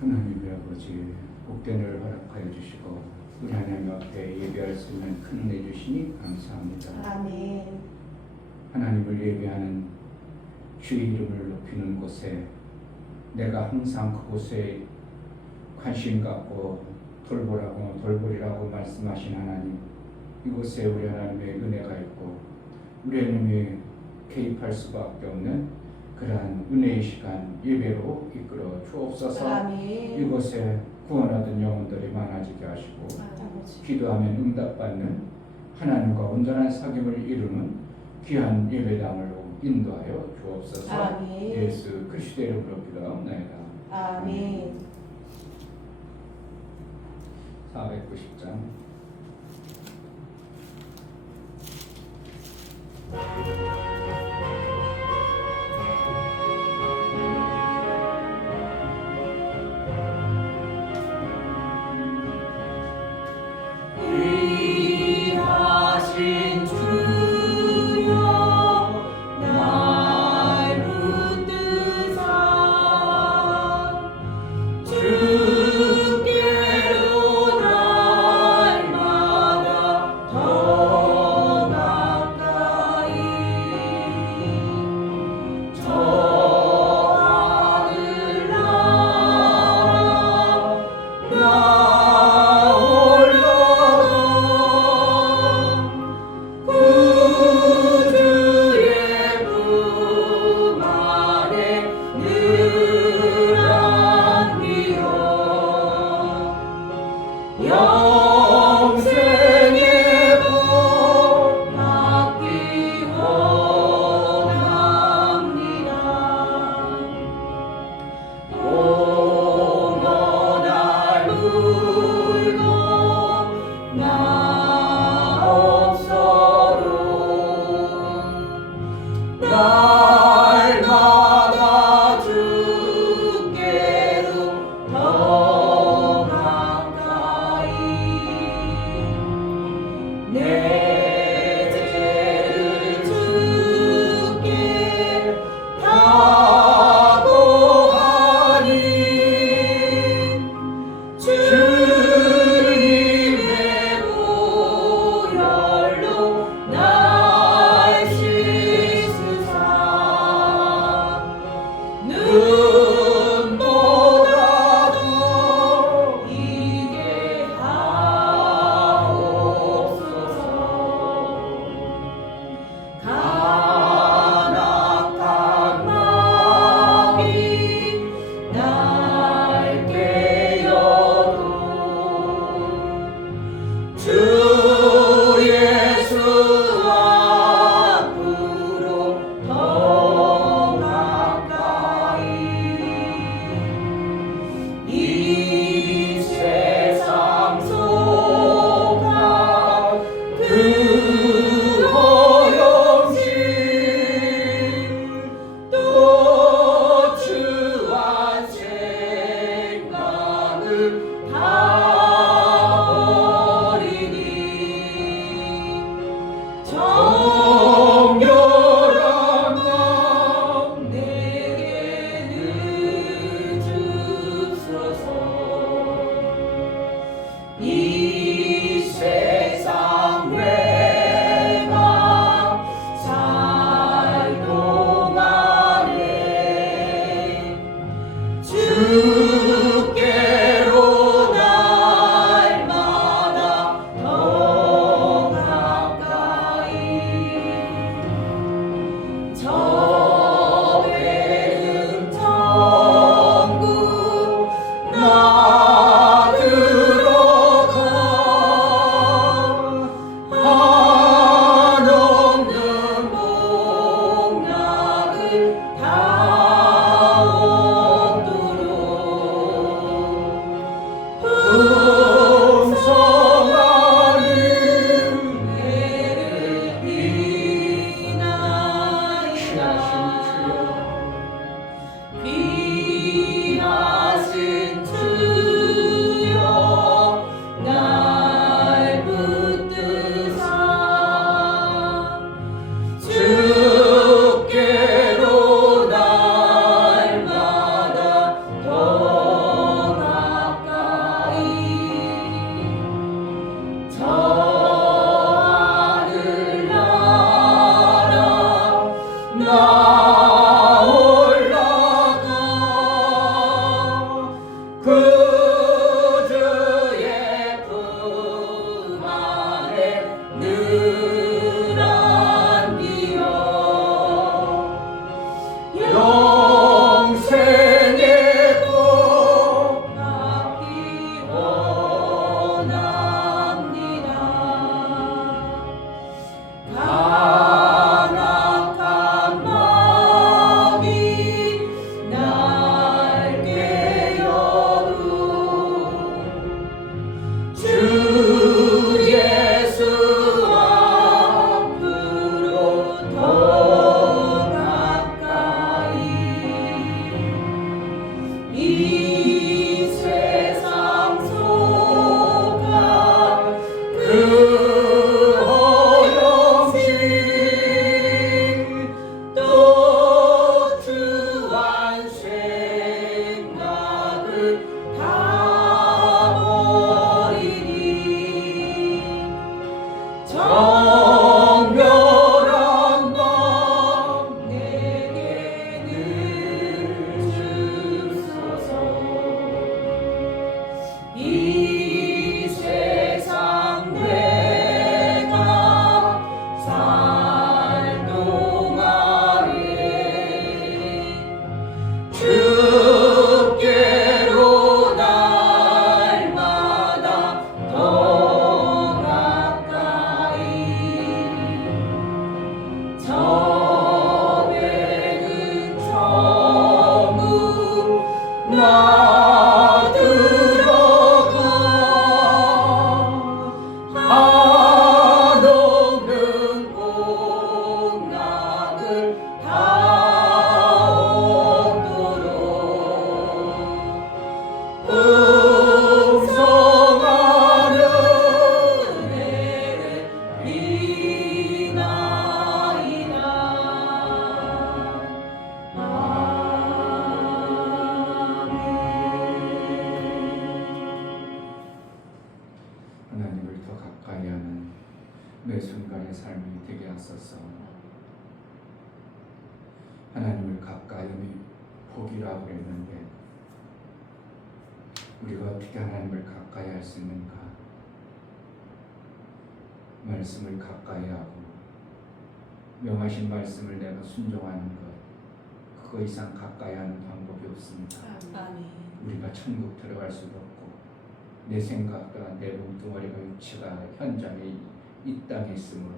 하나님의 아버지, 복된을 허락하여 주시고 우리 하나님 앞에 예배할 수 있는 큰 은혜 주시니 감사합니다. 아멘. 하나님을 예배하는 주의 이름을 높이는 곳에 내가 항상 그곳에 관심 갖고 돌보리라고 말씀하신 하나님, 이곳에 우리 하나님의 은혜가 있고 우리 하나님이 개입할 수밖에 없는 그러한 은혜의 시간 예배로 이끌어 주옵소서. 아멘. 이곳에 구원하던 영혼들이 많아지게 하시고 아버지. 기도하면 응답받는 하나님과 온전한 사귐을 이루는 귀한 예배당으로 인도하여 주옵소서. 아멘. 예수 그리스도의 이름으로 기도하옵나이다. 아멘. 490장 귀하신 주여 날 붙드사 주께로 날 구주의 품 안에 늘 안기어 영생의 복 받기 원합니다. 간악한 마음이 날 깨어도 주 예수 앞으로 더 가까이 이 세상 속한 그 허영심 또 주한 생각을 다 버리니 정결한 마음 내게 늘 주소서. 이 세상 내가 살 동안에 주께로 날마다 더 가까이 저배는 처음 나 들어가 한없는 공락을 다 얻도록 풍성한 은혜를 비나이다. 하나님을 더 가까이 하는 매 순간의 삶이 되게 하소서. 하나님을 가까이 함이 복이라고 그랬는데 우리가 어떻게 하나님을 가까이 할 수 있는가? 말씀을 가까이 하고 명하신 말씀을 내가 순종하는 것, 그거 이상 가까이 하는 방법이 없습니다. 아멘. 우리가 천국 들어갈 수도 없고 내 생각 또한 내 몸뚱아리가 육체가 현장에 이 땅에 있으므로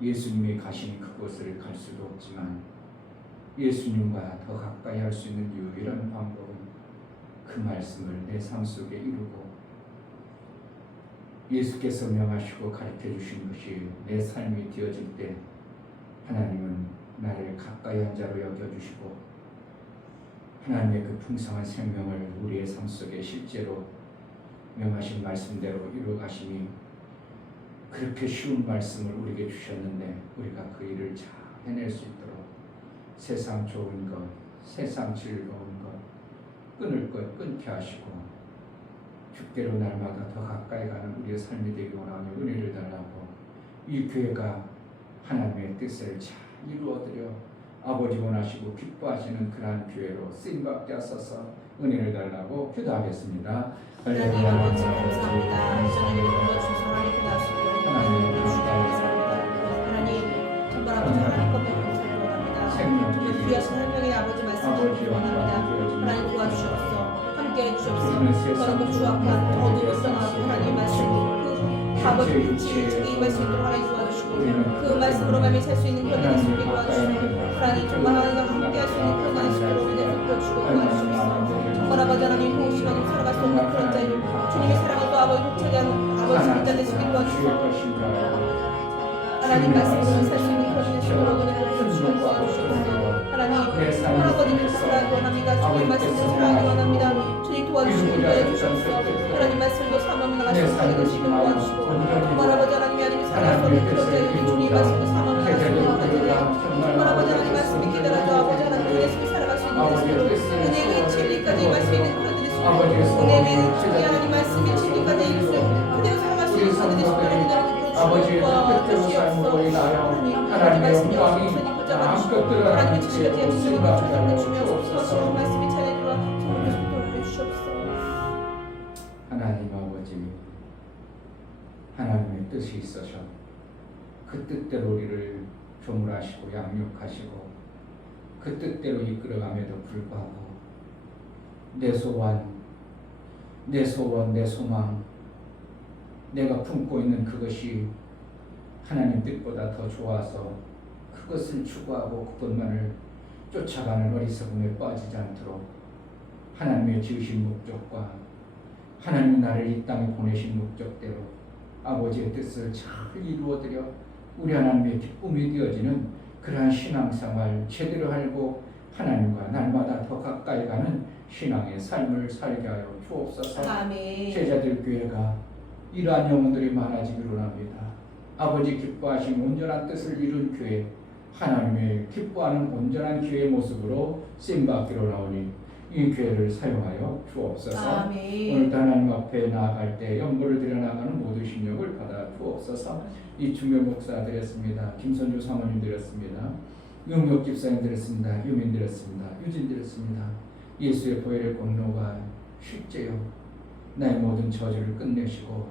예수님이 가신 그곳을 갈 수도 없지만 예수님과 더 가까이 할 수 있는 유일한 방법은 그 말씀을 내 삶 속에 이루고 예수께서 명하시고 가르쳐 주신 것이 내 삶이 되어질 때 하나님은 나를 가까이 한 자로 여겨주시고 하나님의 그 풍성한 생명을 우리의 삶 속에 실제로 명하신 말씀대로 이루어 가시니 그렇게 쉬운 말씀을 우리에게 주셨는데 우리가 그 일을 잘 해낼 수 있도록 세상 좋은 것, 세상 즐거운 것 끊을 것 끊게 하시고 주께로 날마다 더 가까이 가는 우리의 삶이 되기 원하며 은혜를 달라고 이 교회가 하나님의 뜻을 잘 이루어드려 아버지 원하시고 기뻐하시는 그러한 교회로 쓰임받게 하소서. 은혜를 달라고 기도하겠습니다. 하나님 아버지 감사합니다. 하나님 불러주셔서 하나님 고맙습니다. 하나님 감사합니다. 하나님 정말 아버지 하나님 것 감사를 원합니다. 귀하신 하나님의 아버지 말씀을 원합니다. 하나님 도와주시옵소서. 함께 해주시옵소서. 그러므로 주 앞에 어둠을 떠나고 하나님 말씀 그 아버지 빛이 임할 수 있도록 하나님 도와주시고 그 말씀으로 감히 살 수 있는 그런 은혜 속에 도와주시고 하나님 정말 하나님과 함께 할 수 있는 그런 은혜 속에 우리를 불러주시고 도와주시옵소서. 정말 아버지 하나님 도우시고 하나님 살아갈 수 없는 그런 자유 주님의 사랑을 또 아버지 독차지하는 아버지 진짜 되시길 도와주시고 하나님 말씀으로 살 수 있는 그런 은혜 속에 우리를 불러주시고 도와주시옵소서. 하나님 할아버지를 사랑하기 원합니다. 주님 말씀을 사랑하기 원합니다. 주님 도와주시고 인도해 주시옵소서. 하나님 말씀도 사모하며 나가시고 하게 되시길 도와주시고 정말 아버지 하나님이 아니면 살아갈 수 없는 그런 자유 주님 말씀도 사모하며 나가시고 정말 아버지 하나님 말씀이 기다려줘 아버지 하나님 은혜 속에 살아갈 수 있는 것으로 은혜의 진리까지 임할 수 있는 그런 은혜 속에 은혜의 진리 하나님 말씀이 진리까지 임할 수 있는 그대로 살아갈 수 있는 그런 은혜 속에 아버지의 뜻대로 하나님 말씀이 하나님의 지시가 되어 주시는 것을 주시옵소서. 말씀이 차례로 성령의 속도를 뜻이 있어서 그 뜻대로 우리를 조물하시고 양육하시고 그 뜻대로 이끌어감에도 불구하고 내 소원, 내 소망, 내가 품고 있는 그것이 하나님 뜻보다 더 좋아서 그것을 추구하고 그것만을 쫓아가는 어리석음에 빠지지 않도록 하나님의 지으신 목적과 하나님 나를 이 땅에 보내신 목적대로 아버지의 뜻을 잘 이루어드려 우리 하나님의 기쁨이 되어지는 그러한 신앙생활 제대로 알고 하나님과 날마다 더 가까이 가는 신앙의 삶을 살게 하여 주옵소서. 아멘. 제자들 교회가 이러한 영혼들이 많아지기를 원합니다. 아버지 기뻐하신 온전한 뜻을 이룬 교회, 하나님의 기뻐하는 온전한 교회의 모습으로 쓰임받기로 나오니 이 교회를 사용하여 주옵소서. 아멘. 오늘도 하나님 앞에 나아갈 때 연보를 드려 나가는 모든 신령을 받아 주옵소서. 이충별 목사 드렸습니다. 김선주 사모님 드렸습니다. 용역 집사님 드렸습니다. 유민 드렸습니다. 유진 드렸습니다. 예수의 보혈의 공로가 실제요 나의 모든 저주를 끝내시고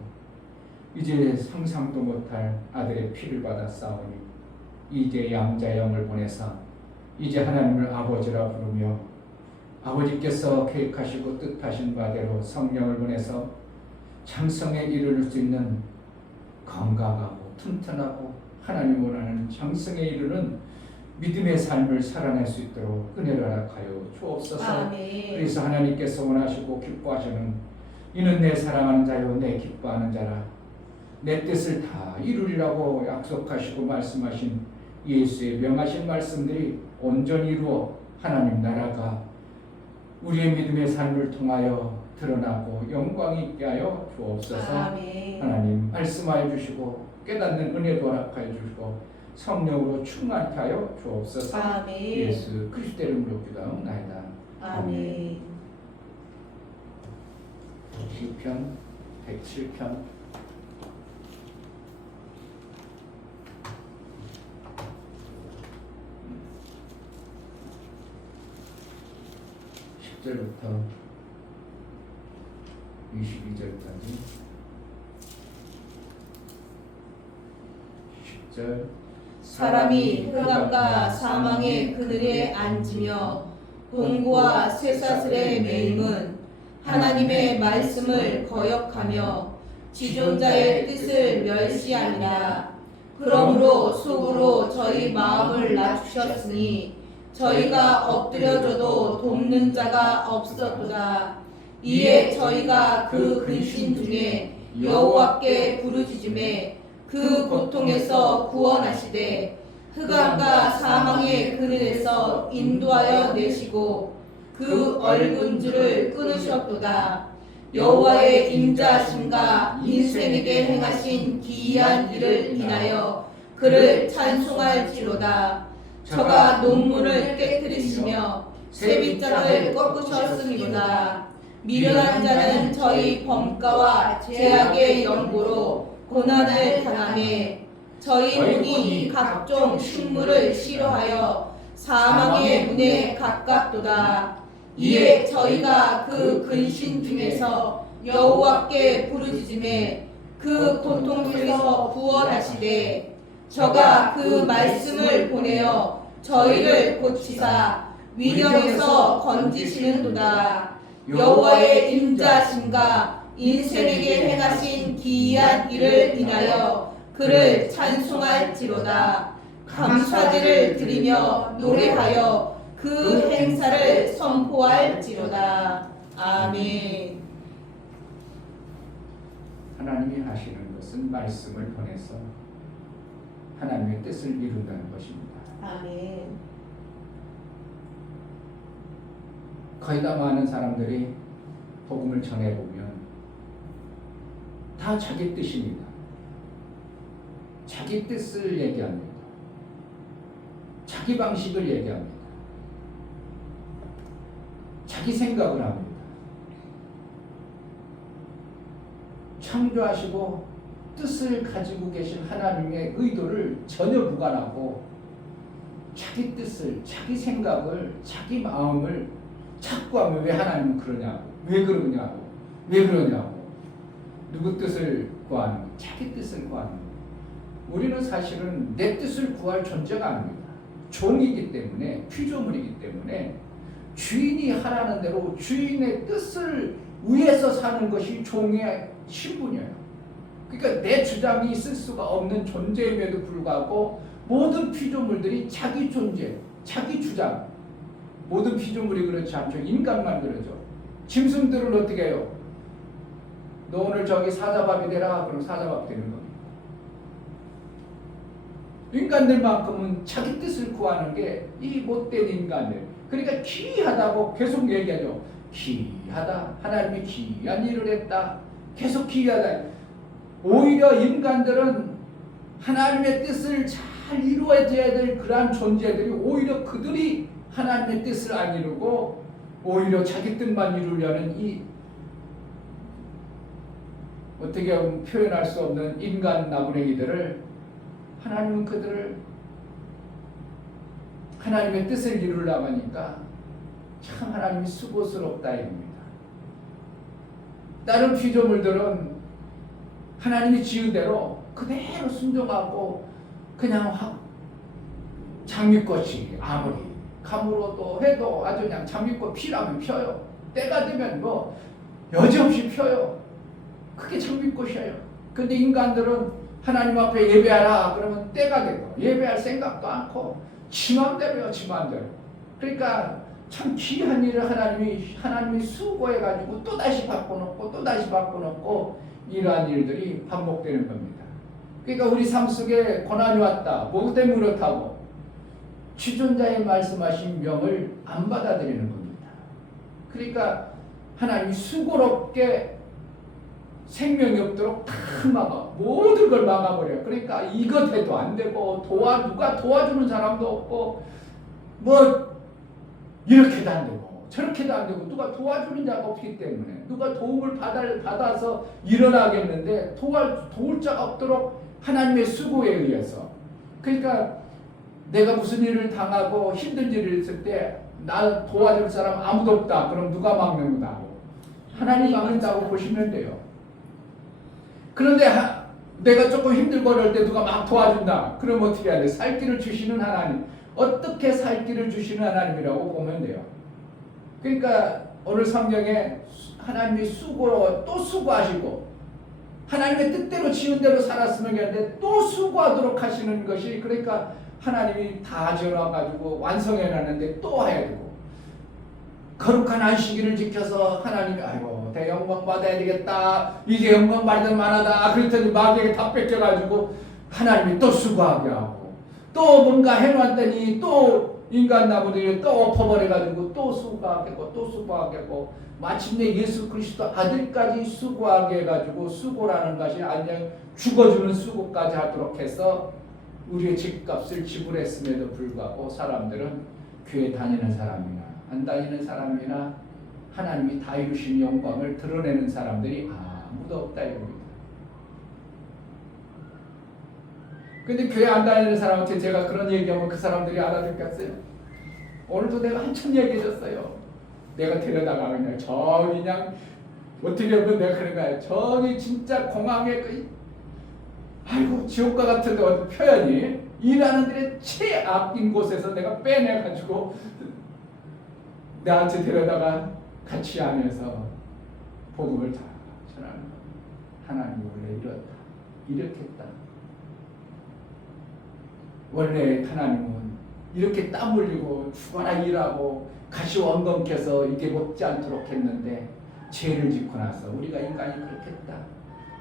이제 상상도 못할 아들의 피를 받아 싸우니 이제 양자 영을 보내사 이제 하나님을 아버지라 부르며 아버지께서 계획하시고 뜻하신 바대로 성령을 보내서 장성에 이르를 수 있는 건강하고 튼튼하고 하나님 원하는 장성에 이르는 믿음의 삶을 살아낼 수 있도록 은혜를 허락하여 주옵소서. 아멘. 그래서 하나님께서 원하시고 기뻐하시는 이는 내 사랑하는 자요 내 기뻐하는 자라 내 뜻을 다 이루리라고 약속하시고 말씀하신 예수의 명하신 말씀들이 온전히 이루어 하나님 나라가 우리의 믿음의 삶을 통하여 드러나고 영광이 있게 하여 주옵소서. 아멘. 하나님 말씀하여 주시고 깨닫는 은혜도 허락하여 주시고 성령으로 충만케 하여 주옵소서. 아멘. 예수 그리스도 이름으로 기도하옵나이다. 아멘. 시편 107편 10절부터 22절까지 10절 사람이 흑암과 사망의 그늘에 앉으며 공고와 쇠사슬에 매임은 하나님의 말씀을 거역하며 지존자의 뜻을 멸시하니라. 그러므로 속으로 저희 마음을 낮추셨으니 저희가 엎드려져도 돕는 자가 없었도다. 이에 저희가 그 근심 중에 여호와께 부르짖음에 그 고통에서 구원하시되 흑암과 사망의 그늘에서 인도하여 내시고 그 얼군줄을 끊으셨도다. 여호와의 인자하심과 인생에게 행하신 기이한 일을 인하여 그를 찬송할지로다. 저가 논문을 깨뜨리시며 세빗장을 꺾으셨음이로다. 미련한 자는 저희 범가와 죄악의 연고로 고난을 당하매 저희 눈이 각종 식물을 싫어하여 사망의 문에 가깝도다. 이에 저희가 그 근심 중에서 여호와께 부르짖음에 그 고통 중에서 구원하시되 저가 그 말씀을 보내어 저희를 고치사 위령에서 건지시는도다. 여호와의 인자하심과 인생에게 행하신 기이한 일을 인하여 그를 찬송할지로다. 감사제를 드리며 노래하여 그 행사를 선포할지로다. 아멘. 하나님이 하시는 것은 말씀을 보내서 하나님의 뜻을 이룬다는 것입니다. 아멘. 거의 다 많은 사람들이 복음을 전해보면 다 자기 뜻입니다. 자기 뜻을 얘기합니다. 자기 방식을 얘기합니다. 자기 생각을 합니다. 창조하시고 뜻을 가지고 계신 하나님의 의도를 전혀 무관하고 자기 뜻을, 자기 생각을, 자기 마음을 자꾸 하면 왜 하나님은 그러냐고, 왜 그러냐고, 왜 그러냐고. 누구 뜻을 구하는 거예요? 자기 뜻을 구하는 거예요. 우리는 사실은 내 뜻을 구할 존재가 아닙니다. 종이기 때문에, 피조물이기 때문에 주인이 하라는 대로 주인의 뜻을 위해서 사는 것이 종의 신분이에요. 그러니까 내 주장이 있을 수가 없는 존재임에도 불구하고 모든 피조물들이 자기 존재, 자기 주장, 모든 피조물이 그렇지 않죠. 인간만 그러죠. 짐승들은 어떻게 해요? 너 오늘 저기 사자밥이 되라. 그럼 사자밥 되는 겁니다. 인간들만큼은 자기 뜻을 구하는 게 이 못된 인간들. 그러니까 기이하다고 계속 얘기하죠. 기이하다. 하나님이 기이한 일을 했다. 계속 기이하다. 오히려 인간들은 하나님의 뜻을 잘 이루어져야 될 그러한 존재들이 오히려 그들이 하나님의 뜻을 안 이루고 오히려 자기 뜻만 이루려는 이 어떻게 보면 표현할 수 없는 인간 나무랭이들을 하나님은 그들을 하나님의 뜻을 이루려고 하니까 참 하나님이 수고스럽다 입니다. 다른 피조물들은 하나님이 지은 대로 그대로 순종하고 그냥 장미꽃이 아무리 가물어도 해도 아주 그냥 장미꽃 피라면 펴요. 때가 되면 뭐 여지없이 펴요. 그게 장미꽃이에요. 근데 인간들은 하나님 앞에 예배하라 그러면 때가 되고 예배할 생각도 않고 지 맘대로요. 지 맘대로. 그러니까 참 귀한 일을 하나님이 수고해가지고 또다시 바꿔놓고 또다시 바꿔놓고 이러한 일들이 반복되는 겁니다. 그러니까 우리 삶 속에 고난이 왔다. 뭐 때문에 그렇다고 취존자의 말씀하신 명을 안 받아들이는 겁니다. 그러니까 하나님이 수고롭게 생명이 없도록 다 막아. 모든 걸 막아버려요. 그러니까 이것 해도 안 되고 누가 도와주는 사람도 없고 뭐 이렇게도 안 되고 저렇게도 안 되고 누가 도와주는 자가 없기 때문에 누가 도움을 받아서 일어나겠는데 도울 자가 없도록 하나님의 수고에 의해서. 그러니까 내가 무슨 일을 당하고 힘든 일을 있을 때 나 도와줄 사람 아무도 없다. 그럼 누가 막는다? 하나님이 막는다고 보시면 돼요. 그런데 내가 조금 힘들고 어려울 때 누가 막 도와준다. 그럼 어떻게 해야 돼? 살 길을 주시는 하나님. 어떻게 살 길을 주시는 하나님이라고 보면 돼요. 그러니까 오늘 성경에 하나님이 또 수고하시고 하나님의 뜻대로 지은 대로 살았으면 하는데 또 수고하도록 하시는 것이 그러니까 하나님이 다 지어놔가지고 완성해놨는데 또 해야 되고 거룩한 안식일을 지켜서 하나님이 아이고 대영광 받아야 되겠다. 이제 영광 받을 만하다. 그랬더니 마귀에게 다 뺏겨가지고 하나님이 또 수고하게 하고 또 뭔가 해놨더니 또 인간 나무들이 또 엎어버려가지고 또 수고하게 하고 또 수고하게 하고 마침내 예수 그리스도 아들까지 수고하게 해가지고 수고라는 것이 아니면 죽어주는 수고까지 하도록 해서 우리의 집값을 지불했음에도 불구하고 사람들은 교회 다니는 사람이나 안 다니는 사람이나 하나님이 다 이루신 영광을 드러내는 사람들이 아무도 없다 이겁니다. 근데 교회 안 다니는 사람한테 제가 그런 얘기하면 그 사람들이 알아듣겠어요? 오늘도 내가 한참 얘기해줬어요. 내가 데려다가 그냥 저기 그냥 어떻게 보면 내가 그런 거야. 저기 진짜 공항에 아이고 지옥과 같은 표현이 일하는 데의 최악인 곳에서 내가 빼내가지고 나한테 데려다가 같이 하면서 복음을 다 전하는 거야. 하나님이 원래 이렇다. 이렇게 했다. 원래 하나님은 이렇게 땀 흘리고 죽어라 일하고 가시 원검께서 이게 못지 않도록 했는데 죄를 짓고 나서 우리가 인간이 그렇게 했다.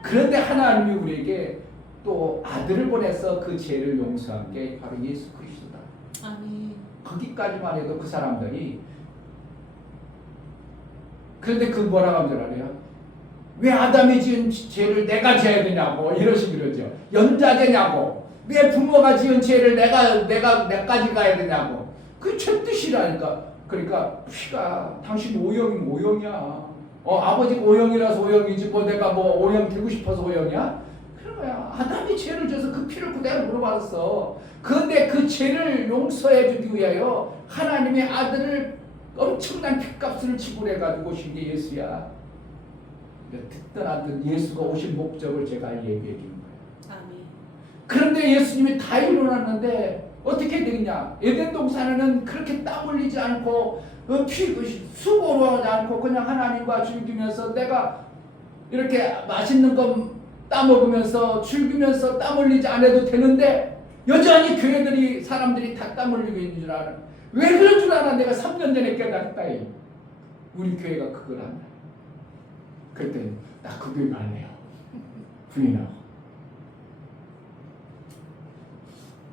그런데 하나님이 우리에게 또 아들을 보내서 그 죄를 용서한 게 바로 예수 그리스도다. 아멘. 거기까지만 해도 그 사람들이 그런데 그 뭐라고 하면 줄 알아요? 왜 아담이 지은 죄를 내가 져야 되냐고 이런 식으로죠. 연자되냐고. 왜 부모가 지은 죄를 내까지 가야 되냐고. 그 죄 뜻이라니까. 그러니까 피가 당신 오형이면 오형이야. 아버지가 오형이라서 오형이지 뭐 내가 뭐 오형 되고 싶어서 오형이야? 그런 거야. 아담이 죄를 져서 그 피를 그대로 물어받았어. 그런데 그 죄를 용서해 주기 위하여 하나님의 아들을 엄청난 핏값을 지불해가지고 오신 게 예수야. 듣던 안 듣던 예수가 오신 목적을 제가 얘기해 주는 거예요. 아멘. 그런데 예수님이 다 이루어놨는데 어떻게 되겠냐? 에덴 동산에는 그렇게 땀 흘리지 않고 수고하지 않고 그냥 하나님과 즐기면서 내가 이렇게 맛있는 거 따먹으면서 즐기면서 땀 흘리지 않아도 되는데 여전히 교회들이 사람들이 다 땀 흘리고 있는 줄 알아. 왜 그런 줄 알아? 내가 3년 전에 깨달았다. 우리 교회가 그걸 한다. 그랬더니 나 그 교회 갈래요. 부인하고.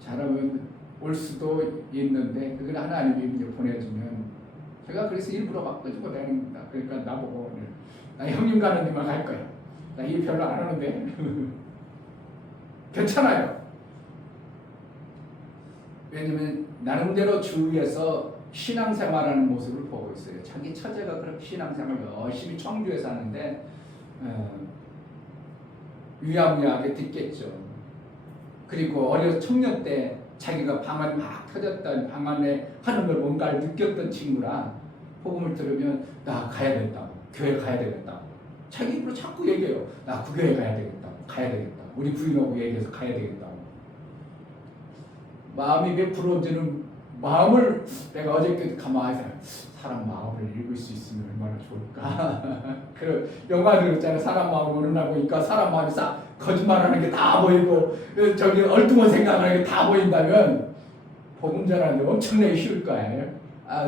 잘하면 올 수도 있는데 그걸 하나님이 이제 보내주면 제가 그래서 일부러 막 끄집어 내립니다. 그러니까 나보고 나 형님 가는 데만 갈 거야. 나 일 별로 안 하는데 괜찮아요. 왜냐면 나름대로 주위에서 신앙생활하는 모습을 보고 있어요. 자기 처제가 그렇게 신앙생활을 열심히 청주에서 하는데 유야무야하게 듣겠죠. 그리고 청년 때 자기가 방언 막 터졌던 방언에 하는 걸 뭔가를 느꼈던 친구라 복음을 들으면 나 가야 된다고, 교회 가야 되겠다고 자기 입으로 자꾸 얘기해요. 나 그 교회 가야 되겠다고, 가야 되겠다고, 우리 부인하고 얘기해서 가야 되겠다고. 마음이 왜 부러지는 마음을 내가 어저께 가만히 사람 마음을 읽을 수 있으면 얼마나 좋을까. 그 영화들 있잖아요. 사람 마음을 어느 날 보니까 사람 마음이 싹 거짓말하는 게 다 보이고 저기 엉뚱한 생각하는 게 다 보인다면 복음 전하는데 엄청나게 쉬울 거예요.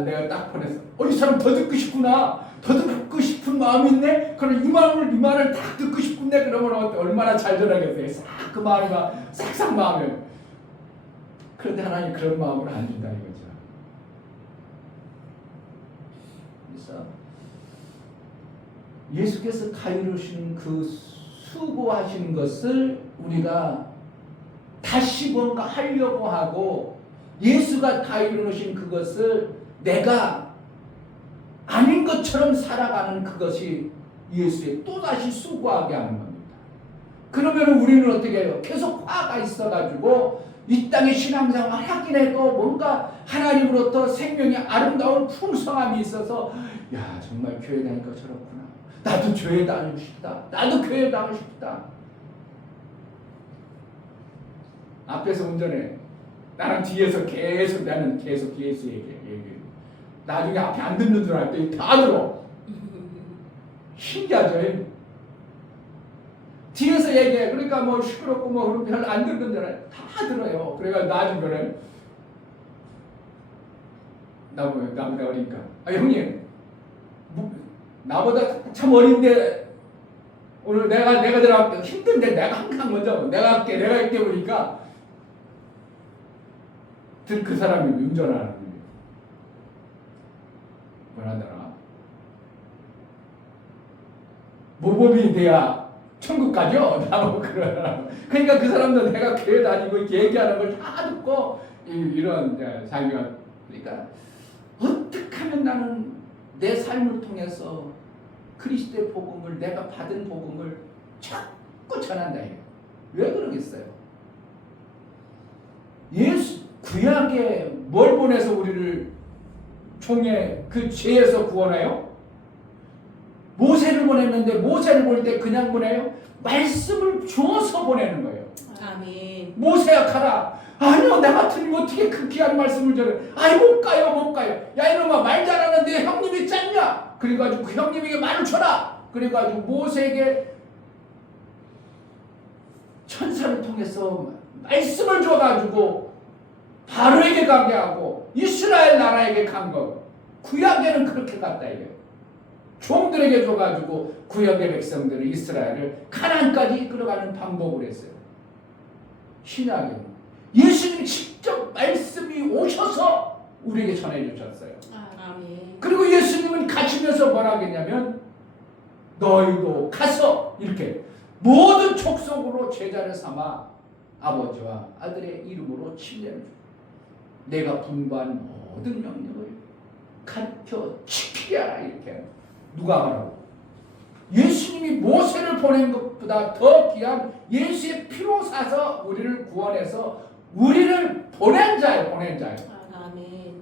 내가 딱 보냈어. 이 사람 더 듣고 싶구나. 더 듣고 싶은 마음이 있네. 그럼 이 말을 다 듣고 싶은데 그러면 얼마나 잘 전하겠어요. 싹 그 마음이 싹싹 마음을. 그런데 하나님 그런 마음을 안 준다 이거죠. 그래서 예수께서 다 이루신 그 수고하신 것을 우리가 다시 뭔가 하려고 하고 예수가 다 이루신 그것을 내가 아닌 것처럼 살아가는 그것이 예수의 또다시 수고하게 하는 겁니다. 그러면 우리는 어떻게 해요? 계속 화가 있어가지고 이 땅에 신앙생활 하긴 해도 뭔가 하나님으로부터 생명의 아름다운 풍성함이 있어서 야 정말 교회 다니까 저렇구나. 나도 교회 다니고 싶다. 나도 교회 다니고 싶다. 앞에서 운전해. 나는 뒤에서 계속 뒤에서 얘기해. 나중에 앞에 안 듣는 줄 알았더니 다 들어. 신기하죠? 뒤에서 얘기해. 그러니까 뭐 시끄럽고 뭐 별로 안 듣는 줄 알아요. 다 들어요. 그래가 나중에는 나보다 어리니까 형님 나보다 참 어린데 오늘 내가 들어갈게. 힘든데 내가 항상 먼저 내가 할게 보니까 그 사람이 운전하는 거예요. 뭐라더라? 모범이 돼야 천국 가죠? 나보고 그러더라고. 그러니까 그 사람도 내가 교회 다니고 얘기하는 걸 다 듣고 이런 자기가 그러니까 어떻게 하면 나는 내 삶을 통해서 그리스도의 복음을 내가 받은 복음을 자꾸 전한다 해요. 왜 그러겠어요? 예수 구약에 뭘 보내서 우리를 종의 그 죄에서 구원해요? 모세를 보냈는데 모세를 볼 때 그냥 보내요? 말씀을 주어서 보내는 거예요. 아멘. 모세야 가라. 아니요 나 같으면 어떻게 그 귀한 말씀을 전해. 아이 못 가요. 야 이놈아 말 잘하는데 형님이 짰냐. 그래가지고 그 형님에게 말을 줘라. 그래가지고 모세에게 천사를 통해서 말씀을 줘가지고 바로에게 가게 하고 이스라엘 나라에게 간 거. 구약에는 그렇게 갔다 이게. 종들에게 줘가지고 구약의 백성들을 이스라엘을 가나안까지 이끌어가는 방법을 했어요. 신약에는 예수님이 직접 말씀이 오셔서 우리에게 전해주셨어요. 아멘. 그리고 예수님은 가시면서 뭐라 하겠냐면 너희도 가서 이렇게 모든 족속으로 제자를 삼아 아버지와 아들의 이름으로 침례를 줘. 내가 분부한 모든 명령을 가르쳐 지키게 하라 이렇게. 누가 말하고 예수님이 모세를 보낸 것보다 더 귀한 예수의 피로 사서 우리를 구원해서 우리를 보낸 자예요. 아멘.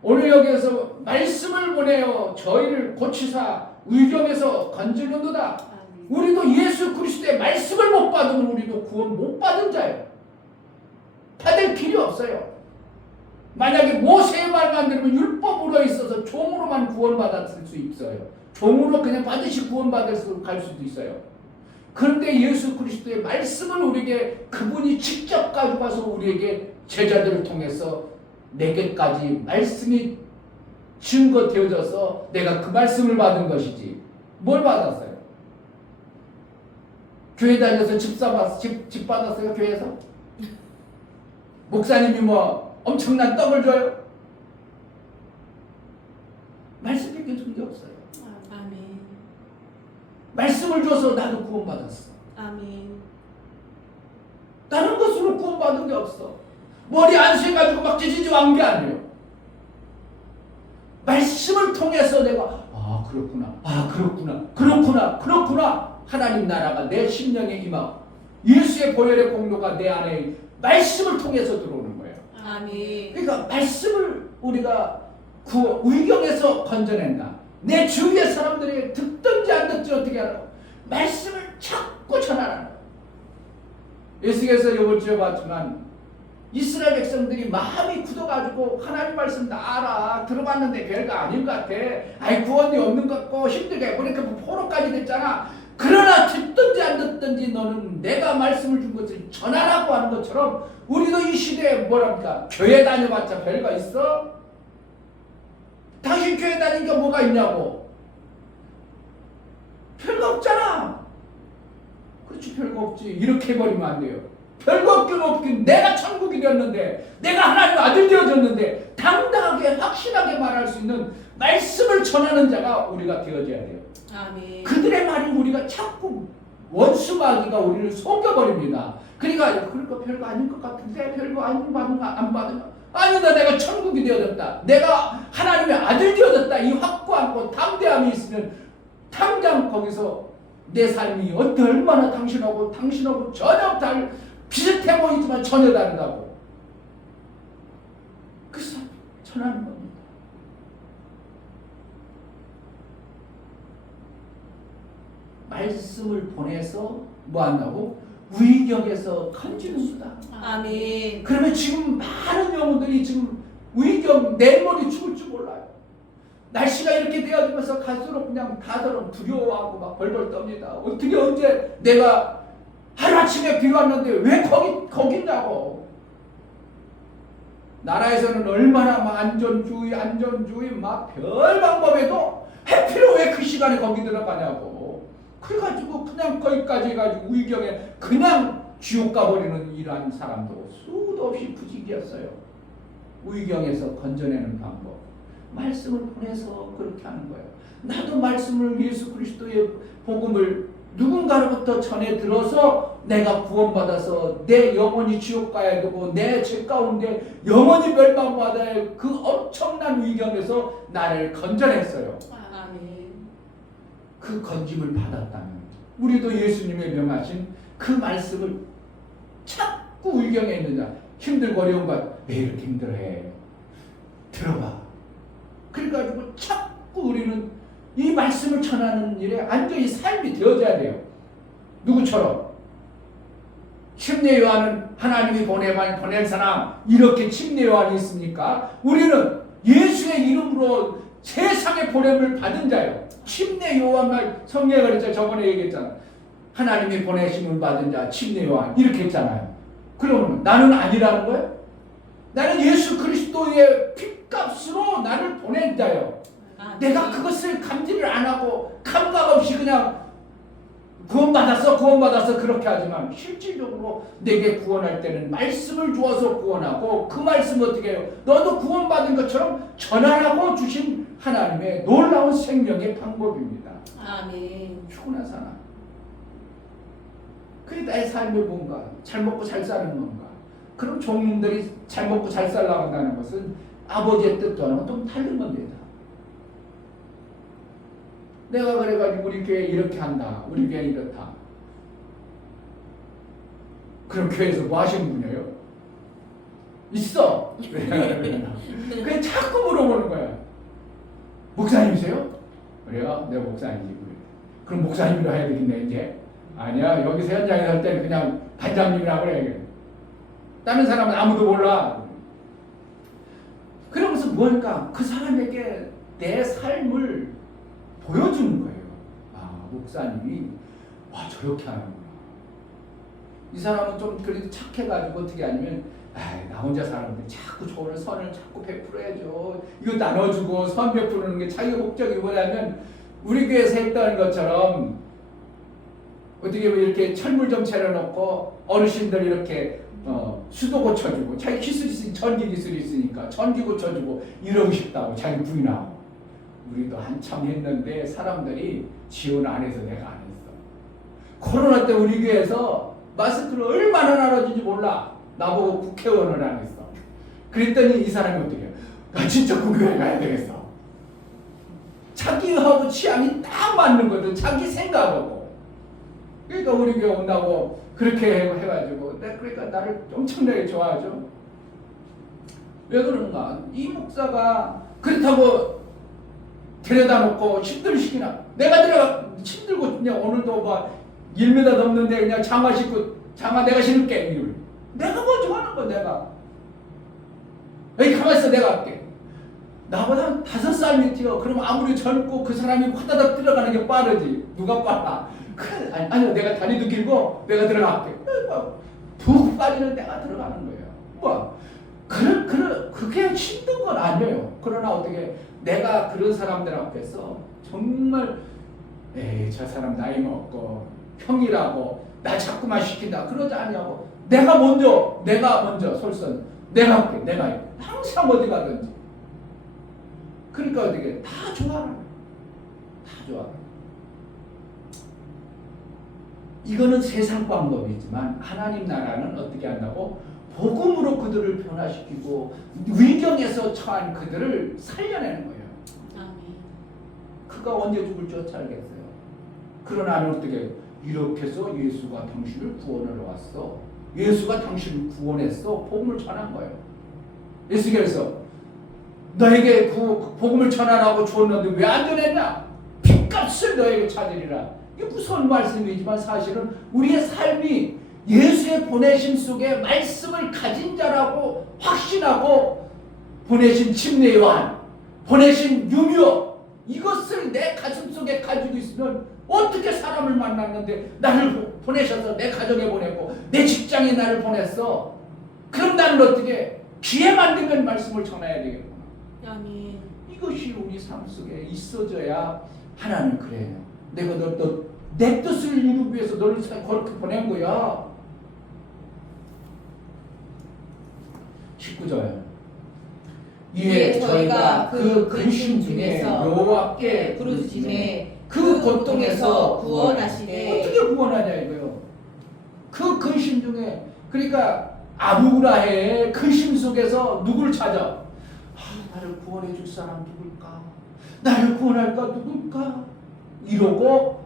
오늘 여기에서 말씀을 보내어 저희를 고치사 위경에서 건지는도다. 우리도 예수 그리스도의 말씀을 못 받으면 우리도 구원 못 받은 자예요. 받을 필요 없어요. 만약에 모세의 말만 들으면 율법으로 있어서 종으로만 구원받았을 수 있어요. 종으로 그냥 반드시 구원받을 수 갈 수도 있어요. 그런데 예수 그리스도의 말씀을 우리에게 그분이 직접 가지고 와서 우리에게 제자들을 통해서 내게까지 말씀이 증거 되어져서 내가 그 말씀을 받은 것이지 뭘 받았어요? 교회 다녀서 집 받았어요? 교회에서? 목사님이 뭐 엄청난 떡을 줘요? 말씀밖에 준 게 없어요. 아멘. 말씀을 줘서 나도 구원받았어. 아멘. 다른 것으로 구원받은 게 없어. 머리 안수해가지고 막 지지지 한 게 아니에요. 말씀을 통해서 내가 그렇구나 하나님 나라가 내 심령에 임하고 예수의 보혈의 공로가 내 안에 말씀을 통해서 들어오는 거예요. 아멘. 그러니까 말씀을 우리가 위경에서 건져낸다. 내 주위의 사람들이 듣든지 안 듣든지 어떻게 하라고? 말씀을 자꾸 전하라는 거예요. 예수께서 이번 주에 봤지만 이스라엘 백성들이 마음이 굳어가지고 하나님 말씀 다 알아. 들어봤는데 별거 아닌 것 같아. 아이 구원이 없는 것 같고 힘들게. 그러니까 뭐 포로까지 됐잖아. 그러나 듣든지 안 듣든지 너는 내가 말씀을 준 것을 전하라고 하는 것처럼 우리도 이 시대에 뭐랍니까? 교회 다녀봤자 별거 있어? 당신 교회 다닌 게 뭐가 있냐고? 별거 없잖아. 그렇지 별거 없지. 이렇게 해버리면 안 돼요. 별거 없긴 내가 천국이 되었는데 내가 하나님 아들 되어졌는데 당당하게 확신하게 말할 수 있는 말씀을 전하는 자가 우리가 되어져야 돼요. 아멘. 그들의 말을 우리가 자꾸 원수마귀가 우리를 속여버립니다. 그러니까 별거 아닌 것 같은데 별거 안 받은가? 아니다. 내가 천국이 되어졌다. 내가 하나님의 아들 되어졌다. 이 확고하고 담대함이 있으면 당장 거기서 내 삶이 얼마나 당신하고 전혀 비슷해 보이지만 전혀 다르다고. 그래서 전하는 겁니다. 말씀을 보내서 뭐 한다고? 위경에서 건지는 거다. 아멘. 그러면 지금 많은 영혼들이 지금 위경 내일모레 죽을 줄 몰라요. 날씨가 이렇게 되어지면서 갈수록 그냥 다들 두려워하고 막 벌벌 떱니다. 어떻게 언제 내가 하루아침에 비 왔는데 왜 거기냐고. 나라에서는 얼마나 막 안전주의 막 별 방법에도 해피로 왜 그 시간에 거기 들어가냐고. 그래가지고 그냥 거기까지 해가지고 위경에 그냥 지옥 가버리는 이러한 사람도 수도 없이 부지기였어요. 위경에서 건져내는 방법. 말씀을 보내서 그렇게 하는 거예요. 나도 말씀을 예수 그리스도의 복음을 누군가로부터 전해 들어서 내가 구원받아서 내 영혼이 지옥 가야 되고 내 죄 가운데 영원히 멸망받아야 할 그 엄청난 위경에서 나를 건져냈어요. 아멘. 그 건짐을 받았다면 우리도 예수님의 명하신 그 말씀을 자꾸 위경에 있는 자 힘들고 어려운 것 왜 이렇게 힘들어해? 들어봐. 그래가지고 자꾸 우리는 이 말씀을 전하는 일에 완전히 삶이 되어져야 돼요. 누구처럼? 침례 요한은 하나님이 보낸 사람 이렇게 침례 요한이 있습니까? 우리는 예수의 이름으로 세상의 보냄을 받은 자예요. 침례 요한만 성경에 그랬죠. 저번에 얘기했잖아. 하나님이 보내심을 받은 자 침례 요한 이렇게 했잖아요. 그러면 나는 아니라는 거예요? 나는 예수 그리스도의 핏값으로 나를 보낸 자예요. 내가 그것을 감지를 안 하고 감각 없이 그냥 구원받았어 그렇게 하지만 실질적으로 내게 구원할 때는 말씀을 주어서 구원하고 그 말씀을 어떻게 해요? 너도 구원받은 것처럼 전하라고 주신 하나님의 놀라운 생명의 방법입니다. 아멘. 죽으나 사나. 그게 나의 삶의 뭔가 잘 먹고 잘 사는 건가. 그럼 종민들이 잘 먹고 잘 살라고 한다는 것은 아버지의 뜻과는 좀 다른 겁니다. 내가 그래가지고 우리 교회 이렇게 한다. 우리 교회 이렇다. 그럼 교회에서 뭐 하시는 분이에요? 있어. 그냥 자꾸 물어보는 거야. 목사님이세요? 그래요? 내가 목사님이지. 그럼 목사님이라 해야 되겠네 이제. 아니야. 여기서 현장에 살 때는 그냥 반장님이라고 그래. 다른 사람은 아무도 몰라. 그러면서 뭔가 그 사람에게 내 삶을 보여주는 거예요. 아, 목사님이 와 저렇게 하는구나. 이 사람은 좀 그래도 착해가지고 어떻게 하냐면 나 혼자 사는데 자꾸 좋은 선을 자꾸 베풀어야죠. 이거 나눠주고 선 베푸는 게 자기 목적이 뭐냐면 우리 교회에서 했던 것처럼 어떻게 보면 이렇게 철물 좀 차려놓고 어르신들 이렇게 수도 고쳐주고 자기 기술이 있으니 전기 기술이 있으니까 전기 고쳐주고 이러고 싶다고 자기 부인하고 우리도 한참 했는데 사람들이 지원 안 해서 내가 안 했어. 코로나 때 우리 교회에서 마스크를 얼마나 나눠준지 몰라. 나보고 국회의원을 안 했어. 그랬더니 이 사람이 어떻게 해요? 나 진짜 국회에 가야 되겠어. 자기하고 취향이 딱 맞는 거든. 자기 생각하고. 그러니까 우리 교회 온다고 그렇게 해가지고 그러니까 나를 엄청나게 좋아하죠. 왜 그런가? 이 목사가 그렇다고 데려다 놓고 힘들시키나? 내가 들어가 힘들고 그냥 오늘도 막 1m 넘는데 그냥 장화 신고 장화 내가 신을게. 내가 뭐 좋아하는 거 내가. 여기 가만히 있어 내가 할게. 나보다 한 5살 밑이요. 그러면 아무리 젊고 그 사람이 화다닥 들어가는 게 빠르지. 누가 빨라? 아니요 내가 다리도 길고 내가 들어갈게. 푹 빠지는 내가 들어가는 거예요. 뭐 그게 힘든 건 아니에요. 그러나 어떻게 내가 그런 사람들 앞에서 정말 저 사람 나이 먹고 형이라고 나 자꾸만 시킨다 그러지 않냐고. 내가 먼저 솔선 내가 할게. 내가 해. 항상 어디 가든지. 그러니까 어떻게 다 좋아하는 거예요. 다 좋아. 이거는 세상 방법이지만 하나님 나라는 어떻게 한다고? 복음으로 그들을 변화시키고 위경에서 처한 그들을 살려내는 거예요. 아멘. 그가 언제 죽을 줄 어찌 알겠어요. 그러나 어떻게 이렇게 해서 예수가 당신을 구원하러 왔어. 예수가 당신을 구원했어. 복음을 전한 거예요. 예수께서 너에게 그 복음을 전하라고 주었는데 왜 안 전했냐? 핏값을 너에게 찾으리라. 이게 무서운 말씀이지만 사실은 우리의 삶이 예수의 보내심 속에 말씀을 가진 자라고 확신하고 보내신 침례 요한, 보내신 유묘 이것을 내 가슴 속에 가지고 있으면 어떻게 사람을 만났는데 나를 보내셔서 내 가정에 보내고 내 직장에 나를 보냈어. 그럼 나는 어떻게 귀에만 들면 말씀을 전해야 되겠구나. 아멘. 이것이 우리 삶 속에 있어져야 하나님 그래요. 내가 내 뜻을 이루기 위해서 너를 그렇게 보낸 거야. 19절 이에 저희가 그 근심 중에 여호와께 부르짖음에 그 고통에서 구원하시되. 어떻게 구원하냐 이거요. 그 근심 중에 그러니까 아무라의 근심 속에서 누굴 찾아? 나를 구원해 줄 사람 누굴까? 나를 구원할까 누굴까? 이러고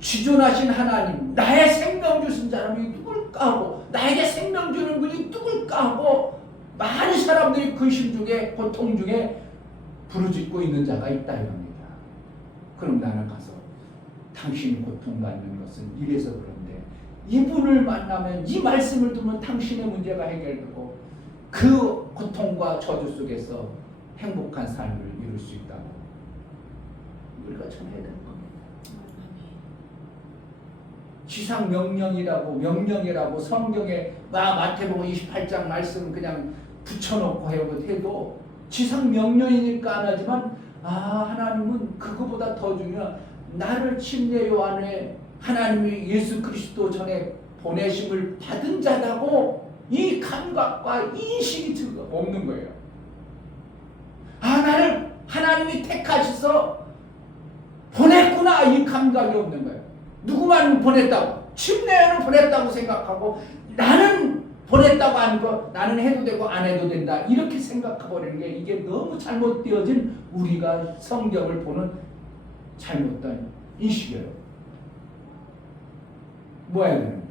지존하신 하나님, 나의 생명 주신 사람이 누굴까 하고 나에게 생명 주는 분이 누굴까 하고 많은 사람들이 근심 중에 고통 중에 부르짖고 있는 자가 있다 이겁니다. 그럼 나는 가서 당신이 고통받는 것은 이래서 그런데 이분을 만나면 이 말씀을 두면 당신의 문제가 해결되고 그 고통과 저주 속에서 행복한 삶을 이룰 수 있다고 우리가 전해야 되는 겁니다. 지상 명령이라고 성경에 마태복음 28장 말씀 그냥 붙여놓고 해도 지상 명령이니까 안 하지만 하나님은 그거보다 더 중요한 나를 침례 요한의 하나님이 예수 그리스도 전에 보내심을 받은 자라고 이 감각과 인식이 없는 거예요. 나를 하나님이 택하셔서 보냈구나 이 감각이 없는 거예요. 누구만 보냈다고 침례요한을 보냈다고 생각하고 나는 보냈다고 하는 거 나는 해도 되고 안 해도 된다 이렇게 생각해버리는 게 이게 너무 잘못되어진 우리가 성경을 보는 잘못된 인식이에요. 뭐 해야 되는데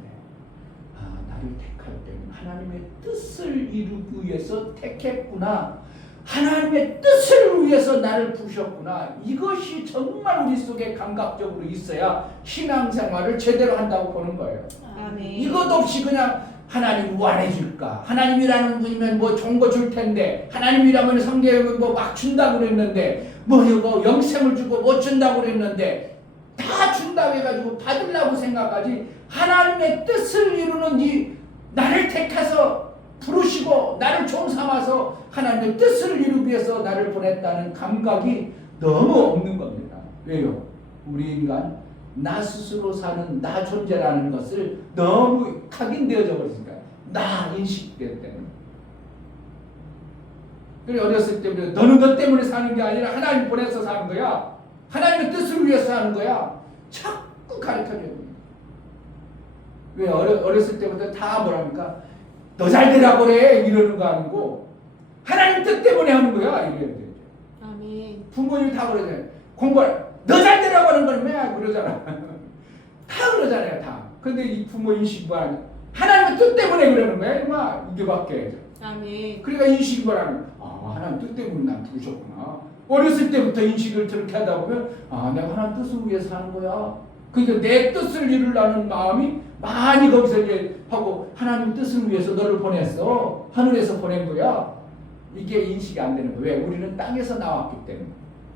나를 택할 때는 하나님의 뜻을 이루기 위해서 택했구나. 하나님의 뜻을 위해서 나를 부르셨구나. 이것이 정말 우리 속에 감각적으로 있어야 신앙생활을 제대로 한다고 보는 거예요. 아멘. 이것 없이 그냥 하나님 우환해 줄까? 하나님이라는 분이면 뭐 좋은 거 줄 텐데, 하나님이라면 성경에 뭐막 준다고 그랬는데, 뭐 이거 영생을 주고 뭐 준다고 그랬는데, 다 준다고 해가지고 받으려고 생각하지, 하나님의 뜻을 이루는 이 나를 택해서 부르시고 나를 종 삼아서 하나님의 뜻을 이루기 위해서 나를 보냈다는 감각이 너무 없는 겁니다. 왜요? 우리 인간 나 스스로 사는 나 존재라는 것을 너무 각인되어져 버렸으니까, 나 인식되기 때문에. 그래 어렸을 때부터 너는 너 때문에 사는 게 아니라 하나님 보내서 사는 거야. 하나님의 뜻을 위해서 사는 거야. 자꾸 가르쳐줘요. 왜 어렸을 때부터 다 뭐랍니까? 너 잘 되라고 그래 이러는 거 아니고 하나님 뜻 때문에 하는 거야 이래야 돼. 아멘. 부모님이 다 그러잖아요. 공부를 너 잘 되라고 하는 건 맨날 그러잖아. 다 그러잖아요 다. 근데 이 부모 인식이 뭐야? 하나님의 뜻 때문에 그러는 거야 이마 이게밖에. 아멘. 그러니까 인식이 뭐라면 하나님 뜻 때문에 난 부르셨구나. 어렸을 때부터 인식을 저렇게 하다 보면 내가 하나님 뜻을 위해서 하는 거야. 그러니까 내 뜻을 이루려는 마음이 많이 거기서 이제 하고, 하나님 뜻을 위해서 너를 보냈어. 하늘에서 보낸 거야. 이게 인식이 안 되는 거야. 왜? 우리는 땅에서 나왔기 때문에.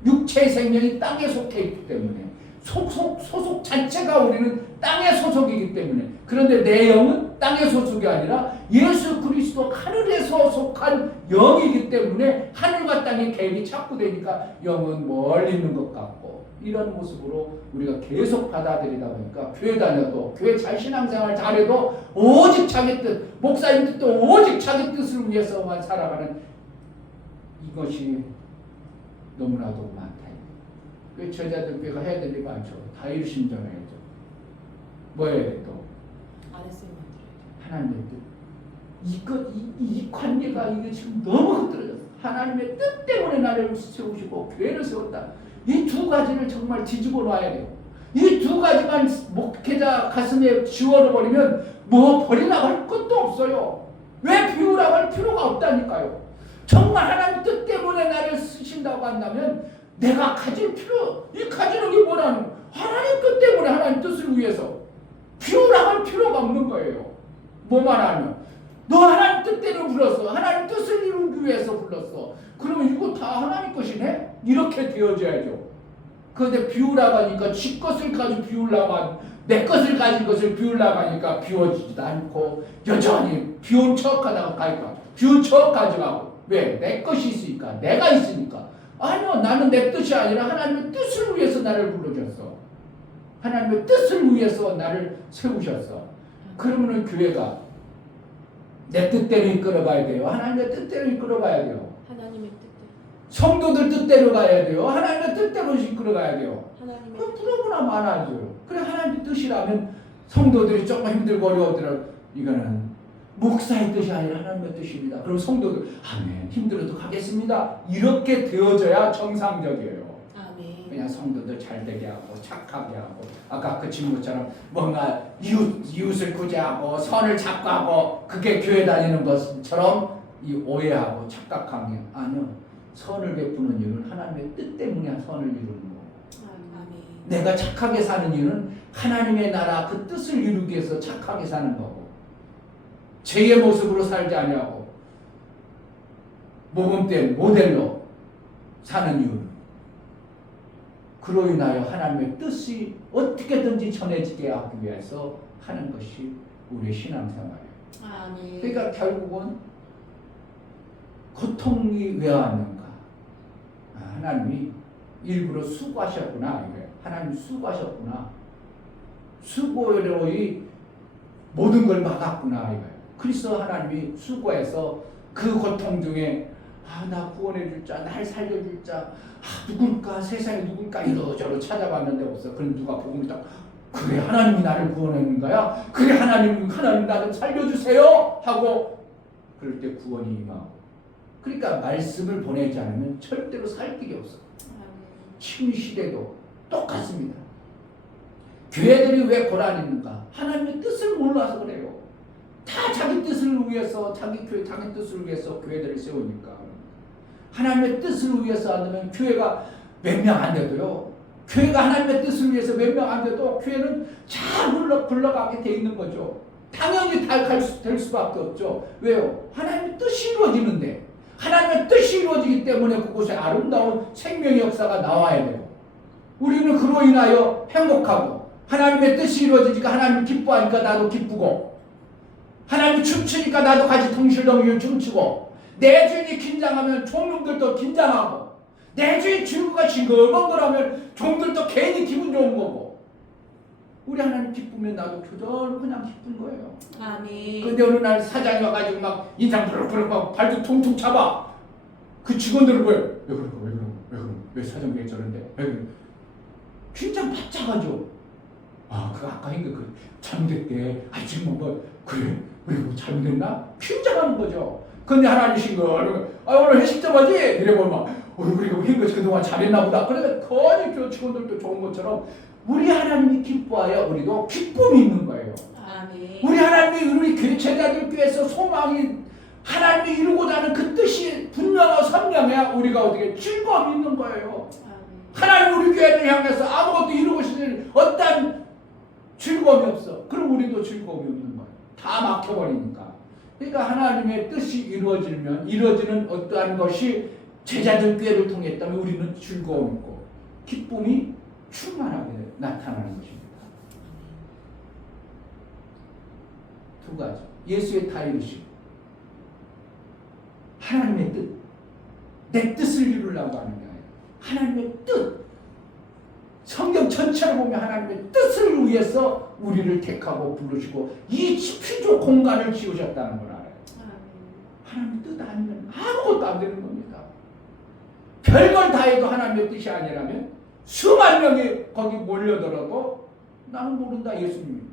육체의 생명이 땅에 속해 있기 때문에. 소속 자체가 우리는 땅의 소속이기 때문에. 그런데 내 영은 땅의 소속이 아니라 예수 그리스도 하늘에서 속한 영이기 때문에 하늘과 땅의 갭이 자꾸 되니까 영은 멀리 있는 것 같고, 이런 모습으로 우리가 계속 받아들이다 보니까 교회 다녀도, 교회 잘 신앙생활 잘해도 오직 자기 뜻, 목사님 뜻도 오직 자기 뜻을 위해서만 살아가는 이것이 너무나도 많다. 그 제자들께서 해야 될 일이 많죠. 다 일심전해야죠. 뭐 해야 돼 또? 아랫셈 만들어야죠. 하나님의 뜻. 이 관계가 이게 지금 너무 흐트러졌어. 하나님의 뜻 때문에 나를 세우시고 교회를 세웠다. 이 두 가지를 정말 뒤집어 놔야 돼요. 이 두 가지만 목회자 가슴에 지워버리면 뭐 버리라고 할 것도 없어요. 왜 비우라고 할 필요가 없다니까요. 정말 하나님 뜻 때문에 나를 쓰신다고 한다면 내가 가진 이 가지는 게 뭐라는 거예요? 하나님 뜻 때문에, 하나님 뜻을 위해서 비우라고 할 필요가 없는 거예요. 뭐만 하면 너 하나님 뜻대로 불렀어. 하나님 뜻을 이루기 위해서 불렀어. 그러면 이거 다 하나님 것이네? 이렇게 되어져야죠. 그런데 비우라고 하니까 지 것을 가지고 비우려고 내 것을 가진 것을 비우려고 하니까 비워지지도 않고 여전히 비운 척하다가 가니까 비운 척 가져가고. 왜? 내 것이 있으니까, 내가 있으니까. 아니요, 나는 내 뜻이 아니라 하나님의 뜻을 위해서 나를 불러줬어. 하나님의 뜻을 위해서 나를 세우셨어. 그러면은 교회가 내 뜻대로 이끌어가야 돼요. 하나님의 뜻대로 이끌어가야 돼요. 하나님의 뜻대로. 성도들 뜻대로 가야 돼요. 하나님의 뜻대로 이끌어가야 돼요. 하나님의 그럼 너무나 많아져요. 그래 하나님의 뜻이라면 성도들이 조금 힘들고 어려우더라도 이거는 목사의 뜻이 아니라 하나님의 뜻입니다. 그럼 성도들 아멘, 힘들어도 가겠습니다. 이렇게 되어져야 정상적이에요. 아멘. 그냥 성도들 잘 되게 하고 착하게 하고, 아까 그 친구처럼 뭔가 이웃을 구제하고 선을 잡고 하고, 그게 교회 다니는 것처럼 이 오해하고 착각한 게 아니요. 선을 베푸는 이유는 하나님의 뜻 때문에 선을 이루는 거고, 아멘. 내가 착하게 사는 이유는 하나님의 나라 그 뜻을 이루기 위해서 착하게 사는 거고, 죄의 모습으로 살지 아니하고 모범된 모델로 사는 이유는 그로 인하여 하나님의 뜻이 어떻게든지 전해지게 하기 위해서 하는 것이 우리의 신앙생활이에요. 아멘. 그러니까 결국은 고통이 왜 왔는가? 하나님이 일부러 수고하셨구나. 이거예요. 하나님 수고하셨구나. 수고로 이 모든 걸 막았구나. 이거예요. 그리스도 하나님이 수고해서 그 고통 중에 나 구원해 줄 자, 날 살려 줄 자, 누굴까, 세상에 누굴까 이러저러 찾아봤는데 없어. 그럼 누가 복음을 딱 그래 하나님이 나를 구원하는 거야. 그래 하나님 나를 살려주세요 하고 그럴 때 구원이 임하고. 그러니까 말씀을 보내지 않으면 절대로 살 길이 없어. 지금 시대도 똑같습니다. 교회들이 왜 고난 있는가? 하나님의 뜻을 몰라서 그래요. 다 자기 뜻을 위해서, 자기 교회, 자기 뜻을 위해서 교회들을 세우니까. 하나님의 뜻을 위해서 안 되면 교회가 몇 명 안 돼도요. 교회가 하나님의 뜻을 위해서 몇 명 안 돼도 교회는 잘 굴러가게 돼 있는 거죠. 당연히 될 수밖에 없죠. 왜요? 하나님의 뜻이 이루어지는데, 하나님의 뜻이 이루어지기 때문에 그곳에 아름다운 생명의 역사가 나와야 돼요. 우리는 그로 인하여 행복하고, 하나님의 뜻이 이루어지니까 하나님 기뻐하니까 나도 기쁘고, 하나님이 춤추니까 나도 같이 덩실덩실 춤추고, 내 주인이 긴장하면 종들도 긴장하고, 내 주인 주인과 싱글벙글하면 종들도 괜히 기분 좋은 거고, 우리 하나님 기쁘면 나도 그저 그냥 기쁜 거예요. 아멘. 근데 어느 날 사장이 와가지고 막 인상 부르르 막 발도 퉁퉁 잡아. 그 직원들은 왜 사장 왜 저런데? 긴장 바짝하죠. 아, 그 아까 한게 그 잘못됐대. 아, 지금 그래? 우리 뭐 잘못됐나? 긴장하는 거죠. 근데 하나님이신 거, 오늘 회식 좀 하지? 이래보면 막, 우리가 한 것이 그동안 잘했나 보다. 그러니까 거의 그 직원들도 좋은 것처럼 우리 하나님이 기뻐하여 우리도 기쁨이 있는 거예요. 아멘. 우리 하나님이 우리 제자들 교회에서 소망이 하나님이 이루고자 하는 그 뜻이 분명하고 선명해야 우리가 어떻게 즐거움이 있는 거예요. 하나님 우리 교회를 향해서 아무것도 이루고 싶은 어떤 즐거움이 없어. 그럼 우리도 즐거움이 없는 거예요. 다 막혀버리니까. 그러니까 하나님의 뜻이 이루어지는 어떠한 것이 제자들 교회를 통했다면 우리는 즐거움 있고 기쁨이 충만하게 나타나는 것입니다. 두 가지. 예수의 타이르심. 하나님의 뜻. 내 뜻을 이루려고 하는 게 아니라 하나님의 뜻. 성경 전체를 보면 하나님의 뜻을 위해서 우리를 택하고 부르시고 이 피조 공간을 지으셨다는 걸 알아요. 하나님의 뜻 아니면 아무것도 안 되는 겁니다. 별걸 다 해도 하나님의 뜻이 아니라면 수만 명이 거기 몰려들어도 나는 모른다 예수님.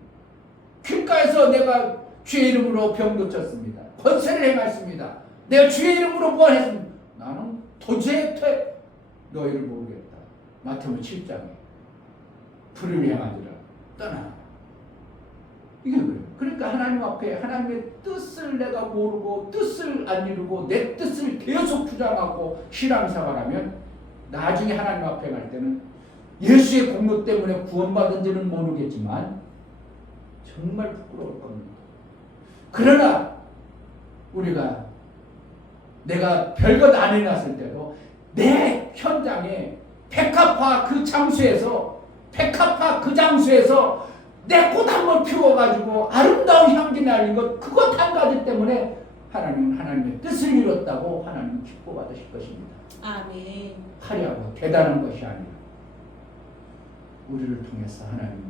길가에서 내가 주의 이름으로 병 고쳤습니다. 권세를 행했습니다. 내가 주의 이름으로 무엇했습니다. 나는 도저히 너희를 모르겠다. 마태복음 7장에 불을 향하리라 떠나. 이게 그래요. 그러니까 하나님 앞에 하나님의 뜻을 내가 모르고 뜻을 안 이루고 내 뜻을 계속 주장하고 신앙생활하면 나중에 하나님 앞에 갈 때는 예수의 공로 때문에 구원받은지는 모르겠지만 정말 부끄러울 겁니다. 그러나 우리가 내가 별것 안 해놨을 때도 내 현장에 백합화 그 장소에서 내 꽃 한 번 피워가지고 아름다운 향기 날린 것 그것 한 가지 때문에 하나님은 하나님의 뜻을 이뤘다고 하나님은 기뻐받으실 것입니다. 아멘. 화려하고 대단한 것이 아니라 우리를 통해서 하나님은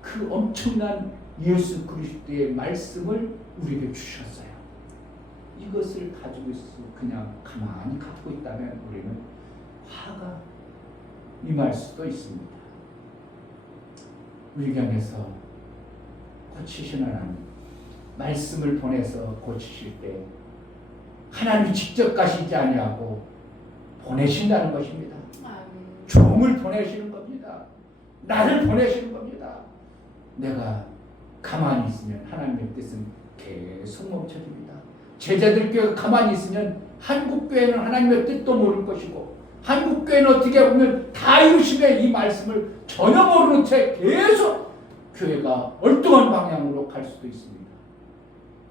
그 엄청난 예수 그리스도의 말씀을 우리에게 주셨어요. 이것을 가지고 있어 그냥 가만히 갖고 있다면 우리는 화가 임할 수도 있습니다. 우리 경에서 고치시는 하나님, 말씀을 보내서 고치실 때 하나님이 직접 가시지 아니하고 보내신다는 것입니다. 종을 보내시는 겁니다. 나를 보내시는 겁니다. 내가 가만히 있으면 하나님의 뜻은 계속 멈춰집니다. 제자들 교회가 가만히 있으면 한국 교회는 하나님의 뜻도 모를 것이고 한국 교회는 어떻게 보면 다 이루심의 이 말씀을 전혀 모르는 채 계속 교회가 엉뚱한 방향으로 갈 수도 있습니다.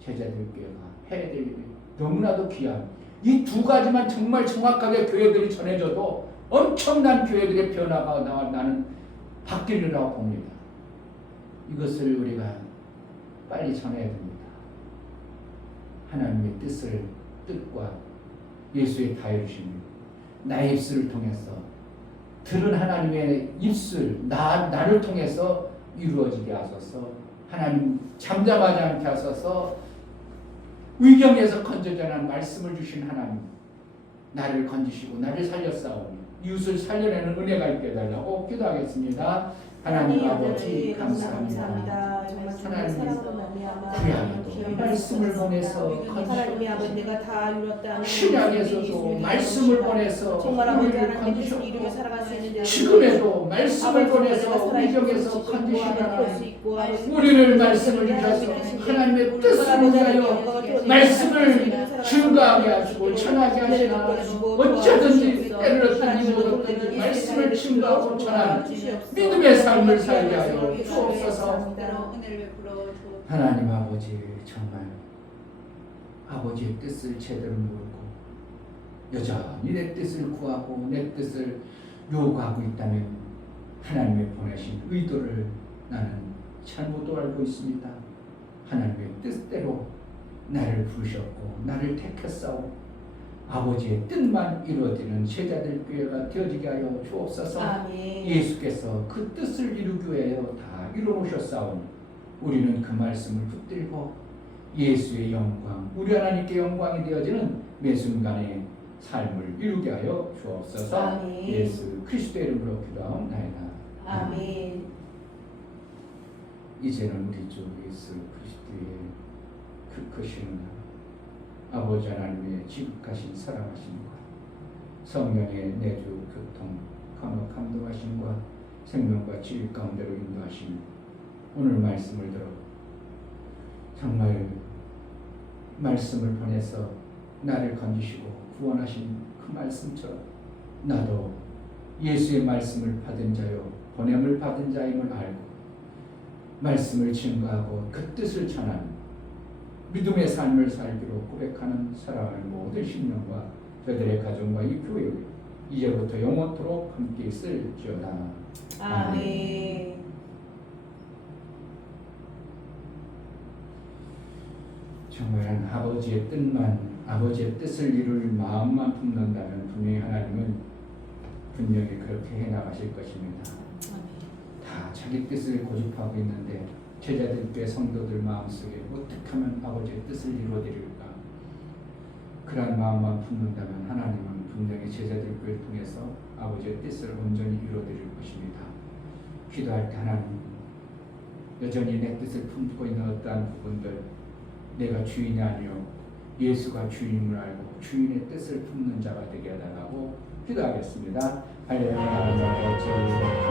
제자들 교회가 해야 될 일이 너무나도 귀한 이 두 가지만 정말 정확하게 교회들이 전해져도 엄청난 교회들의 변화가 나는 바뀌리라고 봅니다. 이것을 우리가 빨리 전해야 됩니다. 하나님의 뜻과 예수의 다이루심을 나의 입술을 통해서 들은 하나님의 입술 나를 통해서 이루어지게 하소서. 하나님 잠잠하지 않게 하소서. 위경에서 건져져난 말씀을 주신 하나님 나를 건지시고 나를 살렸사오니 이웃을 살려내는 은혜가 있게 해달라고 기도하겠습니다. 하나님 아버지 감사합니다. 정말 사랑으로 말미암아 귀하게도 말씀을 보내서 하나님의 아버지 내가 다 이뤘다. 신약에서도 말씀을 보내서 정말 아버지 우리를 하나님의 뜻을 건지셨고 이루며 살아갈 수 있는 지금에도 말씀을 보내서 위경에서 건지시는 우리를 말씀을 주셔서 하나님의 뜻을 위하여 말씀을 증거하게 하시고 전하게 하시나 어쩌든지 때를 어떤 모든 말씀을 증거하고 주옵소서. 천한 믿음의 삶을 살게 하여 주옵소서. 하나님 아버지, 정말 아버지의 뜻을 제대로 모르고 여전히 내 뜻을 구하고 내 뜻을 요구하고 있다면 하나님의 보내신 의도를 나는 잘못 알고 있습니다. 하나님의 뜻대로 나를 부르셨고 나를 택했사오. 아버지의 뜻만 이루어지는 제자들 교회가 되어지게 하여 주옵소서. 아멘. 예수께서 그 뜻을 이루기 위하여 다 이루어오셨사오니 우리는 그 말씀을 붙들고 예수의 영광, 우리 하나님께 영광이 되어지는 매 순간의 삶을 이루게 하여 주옵소서. 아멘. 예수 그리스도의 이름으로 기도하옵나이다. 아멘. 이제는 우리 주 예수 그리스도의 그 크신 아버지 하나님의 지극하신 사랑하심과 성령의 내주 교통 감독하심과 생명과 지혜 가운데로 인도하심, 오늘 말씀을 들어 정말 말씀을 보내서 나를 건지시고 구원하신 그 말씀처럼 나도 예수의 말씀을 받은 자요 보냄을 받은 자임을 알고 말씀을 증거하고 그 뜻을 전하는 믿음의 삶을 살기로 고백하는 사랑하는 모든 신령과 저들의 가정과 이 교회 이제부터 영원토록 함께 있을지어다. 아멘. 정말 아버지의 뜻만, 아버지의 뜻을 이룰 마음만 품는다면 분명히 하나님은 분명히 그렇게 해나가실 것입니다. 다 자기 뜻을 고집하고 있는데 제자들께 성도들 마음속에 어떻게 하면 아버지의 뜻을 이루어드릴까? 그런 마음만 품는다면 하나님은 분명히 제자들을 통해서 아버지의 뜻을 온전히 이루어드릴 것입니다. 기도할 때 하나님, 여전히 내 뜻을 품고 있는 어떠한 부분들, 내가 주인이 아니요 예수가 주인임을 알고 주인의 뜻을 품는 자가 되게 해달라고 기도하겠습니다. 할렐루야.